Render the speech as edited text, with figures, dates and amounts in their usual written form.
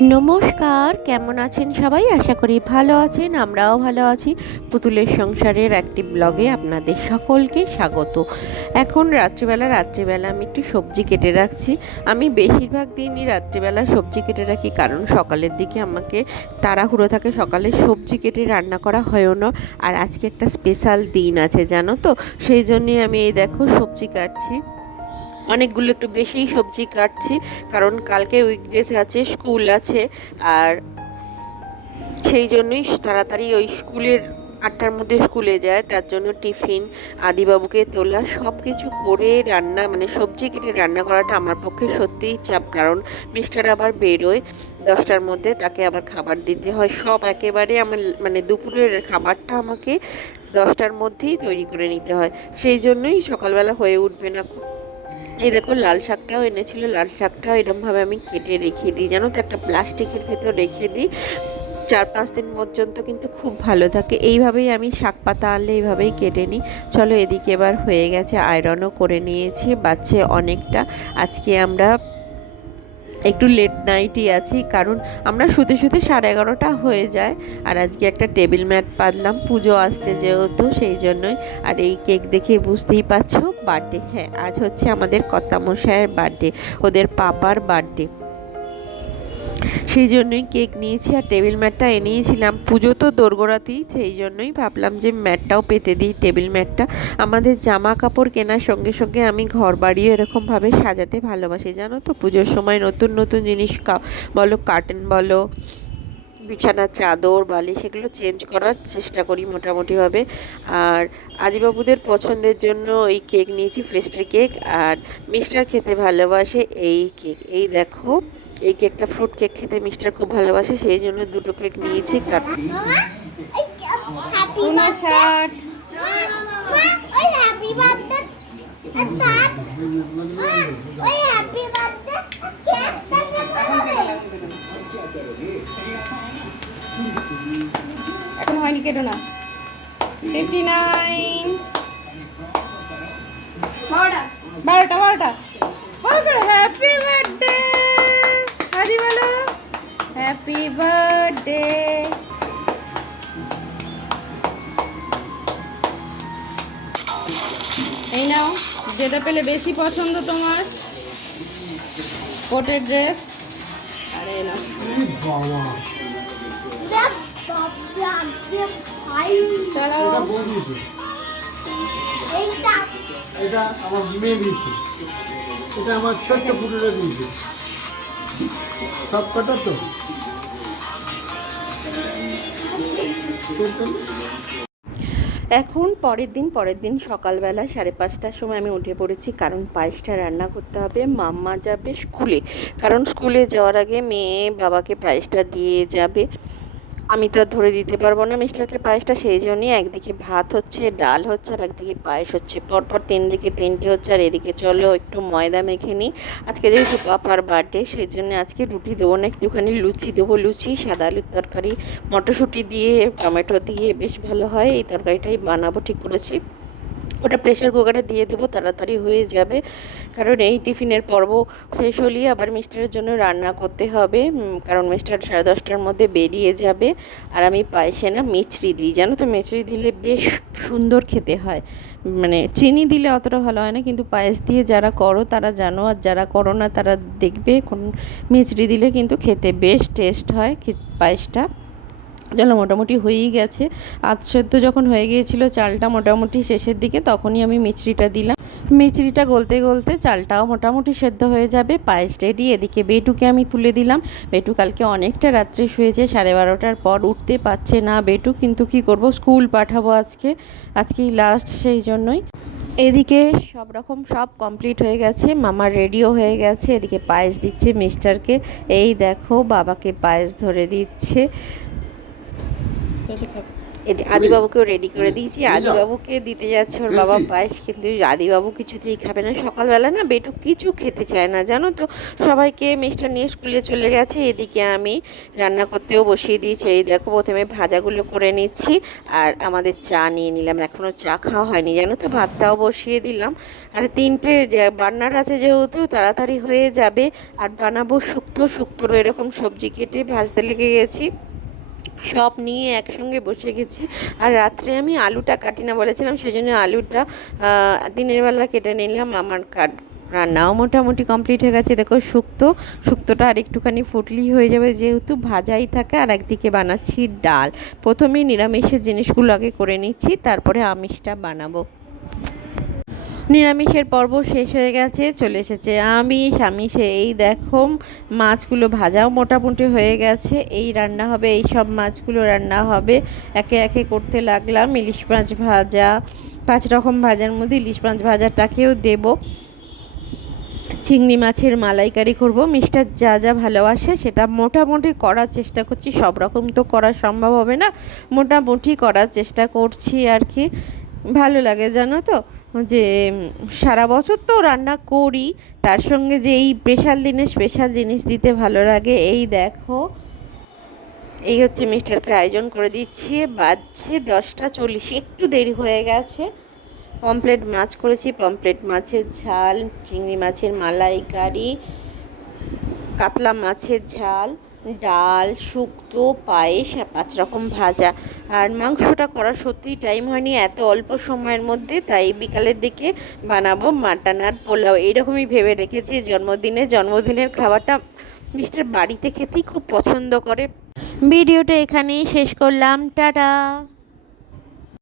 নমস্কার, কেমন আছেন সবাই? আশা করি ভালো আছেন। আমরাও ভালো আছি। পুতুলের সংসারের একটি ব্লগে আপনাদের সকলকে স্বাগত। এখন রাত্রিবেলা আমি একটু সবজি কেটে রাখছি। আমি বেশিরভাগ দিনই রাত্রিবেলা সবজি কেটে রাখি, কারণ সকালের দিকে আমাকে তাড়াহুড়ো থাকে, সকালে সবজি কেটে রান্না করা হয়ও না। আর আজকে একটা স্পেশাল দিন আছে জানো তো, সেই জন্যই আমি এই দেখো সবজি কাটছি। অনেকগুলো একটু বেশিই সবজি কাটছি, কারণ কালকে উইকডেজ আছে, স্কুল আছে। আর সেই জন্যই তাড়াতাড়ি ওই স্কুলের 8টার মধ্যে স্কুলে যায়, তার জন্য টিফিন, আদিবাবুকে তোলা, সব কিছু করে রান্না মানে সবজি কেটে রান্না করাটা আমার পক্ষে সত্যিই চাপ। কারণ মিস্টার আবার বেরোয় 10টার মধ্যে, তাকে আবার খাবার দিতে হয়। সব একেবারে আমার মানে দুপুরের খাবারটা আমাকে 10টার মধ্যেই তৈরি করে নিতে হয়, সেই জন্যই সকালবেলা হয়ে উঠবে না। এই দেখো লাল শাকটাও এনেছিল, লাল শাকটাও এরকমভাবে আমি কেটে রেখে দিই, জানো তো, একটা প্লাস্টিকের ভেতর রেখে দিই। 4-5 দিন পর্যন্ত কিন্তু খুব ভালো থাকে। এইভাবেই আমি শাক পাতা আনলে এইভাবেই কেটে নিই। চলো, এদিকে এবার হয়ে গেছে, আয়রনও করে নিয়েছি, বাচ্চা অনেকটা। আজকে আমরা একটু লেট নাইটই আছি, কারণ আমরা শুতে শুতে 11:30টা হয়ে যায়। আর আজকে একটা টেবিল ম্যাট পাতলাম, পুজো আসছে যেহেতু, সেই জন্যই। আর এই কেক দেখে বুঝতেই পারছো বার্থডে। হ্যাঁ, আজ হচ্ছে আমাদের কর্তামশায়ের বার্থডে, ওদের পাপার বার্থডে, সেই জন্যই কেক নিয়েছি। আর টেবিল ম্যাটটা এনেছিলাম, পুজো তো দোরগোড়াতেই, সেই জন্যই ভাবলাম যে ম্যাটটাও পেতে দিই। টেবিল ম্যাটটা আমাদের জামা কাপড় কেনার সঙ্গে সঙ্গে আমি ঘর বাড়িও এরকমভাবে সাজাতে ভালোবাসি, জানো তো। পুজোর সময় নতুন নতুন জিনিস বলো, কার্টেন বলো, বিছানার চাদর বালিশ, সেগুলো চেঞ্জ করার চেষ্টা করি মোটামুটিভাবে। আর আদিবাবুদের পছন্দের জন্য এই কেক নিয়েছি, পেস্ট্রি কেক। আর মিস্টার খেতে ভালোবাসে এই কেক, এই দেখো। এই কেকটা ফ্রুট কেক খেতে মিস্টার খুব ভালোবাসে, সেই জন্য দুটো কেক নিয়েছি। এখন হয়নি, কেটো না। 59 12টা বল করে হ্যাপি বার্থডে আদি, বলো হ্যাপি বার্থডে। এই নাও, যেটা পেলে বেশি পছন্দ তোমার, কোটের ড্রেস। আরে না চলো, এটা আমার মেয়ে দিয়েছে, এটা আমার ছোট্ট পুটুরা দিয়েছে, সব কটা তো। এখন পরের দিন সকালবেলা 5:30টার সময় আমি উঠে পড়েছি, কারণ পায়েসটা রান্না করতে হবে। মাম্মা যাবে স্কুলে, কারণ স্কুলে যাওয়ার আগে মেয়ে বাবাকে পায়েসটা দিয়ে যাবে। আমি তো আর ধরে দিতে পারবো না মিস্টারকে পায়েসটা, সেই জন্যই একদিকে ভাত হচ্ছে, ডাল হচ্ছে, আর একদিকে পায়েস হচ্ছে, পরপর 3 দিকে 3টে হচ্ছে। আর এদিকে চলো একটু ময়দা মেখে নিই। আজকে যেহেতু পাপার বার্থডে, সেই জন্য আজকে রুটি দেবো না, একটুখানি লুচি দেবো। লুচি, সাদা আলুর তরকারি, মটরশুঁটি দিয়ে টমেটো দিয়ে বেশ ভালো হয়, এই তরকারিটাই বানাবো ঠিক করেছি। ওটা প্রেশার কুকারে দিয়ে দেবো, তাড়াতাড়ি হয়ে যাবে। কারণ এই টিফিনের পর্ব শেষ হলেই আবার মিস্টারের জন্য রান্না করতে হবে, কারণ মিস্টার 10:30টার মধ্যে বেরিয়ে যাবে। আর আমি পায়েসে না মিছরি দিই, জানো তো, মিছরি দিলে বেশ সুন্দর খেতে হয়। মানে চিনি দিলে অতটা ভালো হয় না, কিন্তু পায়েস দিয়ে যারা করো তারা জানো, আর যারা করো না তারা দেখবে, এখন মিছরি দিলে কিন্তু খেতে বেশ টেস্ট হয় পায়েসটা। চলো, মোটামুটি হয়েই গেছে। আধ সেদ্ধ যখন হয়ে গিয়েছিলো চালটা মোটামুটি শেষের দিকে, তখনই আমি মিচড়িটা দিলাম। মিচড়িটা গলতে গলতে চালটাও মোটামুটি সেদ্ধ হয়ে যাবে, পায়েস রেডি। এদিকে বেটুকে আমি তুলে দিলাম। বেটু কালকে অনেকটা রাত্রে শুয়েছে, 12:30টার পর উঠতে পারছে না বেটু, কিন্তু কি করব, স্কুল পাঠাবো আজকেই লাস্ট, সেই জন্যই। এদিকে সব কমপ্লিট হয়ে গেছে, মামার রেডিও হয়ে গেছে। এদিকে পায়েস দিচ্ছে মিস্টারকে, এই দেখো বাবাকে পায়েস ধরে দিচ্ছে। আদিবাবুকেও রেডি করে দিয়েছি। আদিবাবুকে দিতে যাচ্ছে ওর বাবা পায়েস, কিন্তু আদিবাবু কিছুতেই খাবে না। সকালবেলা না বেটু কিছু খেতে চায় না, জানো তো। সবাইকে মিষ্টার নিয়ে স্কুলে চলে গেছে। এদিকে আমি রান্না করতেও বসিয়ে দিয়েছি। এই দেখো, প্রথমে ভাজাগুলো করে নিচ্ছি আর আমাদের চা নিয়ে নিলাম। এখনও চা খাওয়া হয়নি, জানো তো। ভাতটাও বসিয়ে দিলাম। আর 3টে বার্নার আছে, যেহেতু তাড়াতাড়ি হয়ে যাবে। আর বানাবো শুক্তোর এরকম সবজি কেটে ভাজতে লেগে গেছি। সব নিয়ে একসঙ্গে বসে গেছি। আর রাত্রে আমি আলুটা কাটি না বলেছিলাম, সেই জন্য আলুটা দিনের বেলা কেটে নিলাম। আমার রান্নাও মোটামুটি কমপ্লিট হয়ে গেছে। দেখো, শুক্তোটা আর একটুখানি ফুটলেই হয়ে যাবে, যেহেতু ভাজাই থাকে। আর একদিকে বানাচ্ছি ডাল। প্রথমেই নিরামিষের জিনিসগুলো আগে করে নিচ্ছি, তারপরে আমিষটা বানাবো। নিরামিষের পর্ব শেষ হয়ে গেছে, চলে এসেছে আমিষে। এই দেখো, মাছগুলো ভাজাও মোটামুটি হয়ে গেছে। এই রান্না হবে, এই সব মাছগুলো রান্না হবে। একে একে করতে লাগলাম। ইলিশ মাছ ভাজা, 5 রকম ভাজার মধ্যে ইলিশ মাছ ভাজাটাকেও দেব। চিংড়ি মাছের মালাইকারি করব। মিষ্টার যা যা ভালোবাসে সেটা মোটামুটি করার চেষ্টা করছি। সব রকম তো করা সম্ভব হবে না, মোটামুটি করার চেষ্টা করছি আর কি। ভালো লাগে, জানো তো, যে সারা বছর তো রান্না করি, তার সঙ্গে যে এই স্পেশাল দিনে স্পেশাল জিনিস দিতে ভালো লাগে। এই দেখো, এই হচ্ছে মিষ্টারকে আয়োজন করে দিচ্ছি। বাজছে 10টা 40, একটু দেরি হয়ে গেছে। পমফ্রেট মাছ করেছি, পমফ্রেট মাছের ঝাল, চিংড়ি মাছের মালাইকারি, কাতলা মাছের ঝাল, ডাল, শুক্তো, পায়েস আর 5 রকম ভাজা। আর মাংসটা করার সত্যিই টাইম হয়নি এত অল্প সময়ের মধ্যে, তাই বিকালের দিকে বানাবো মাটন আর পোলাও। এইরকমই ভেবে রেখেছি। জন্মদিনের খাবারটা মিস্টার বাড়িতে খেতেই খুব পছন্দ করে। ভিডিওটা এখানেই শেষ করলাম, টাটা।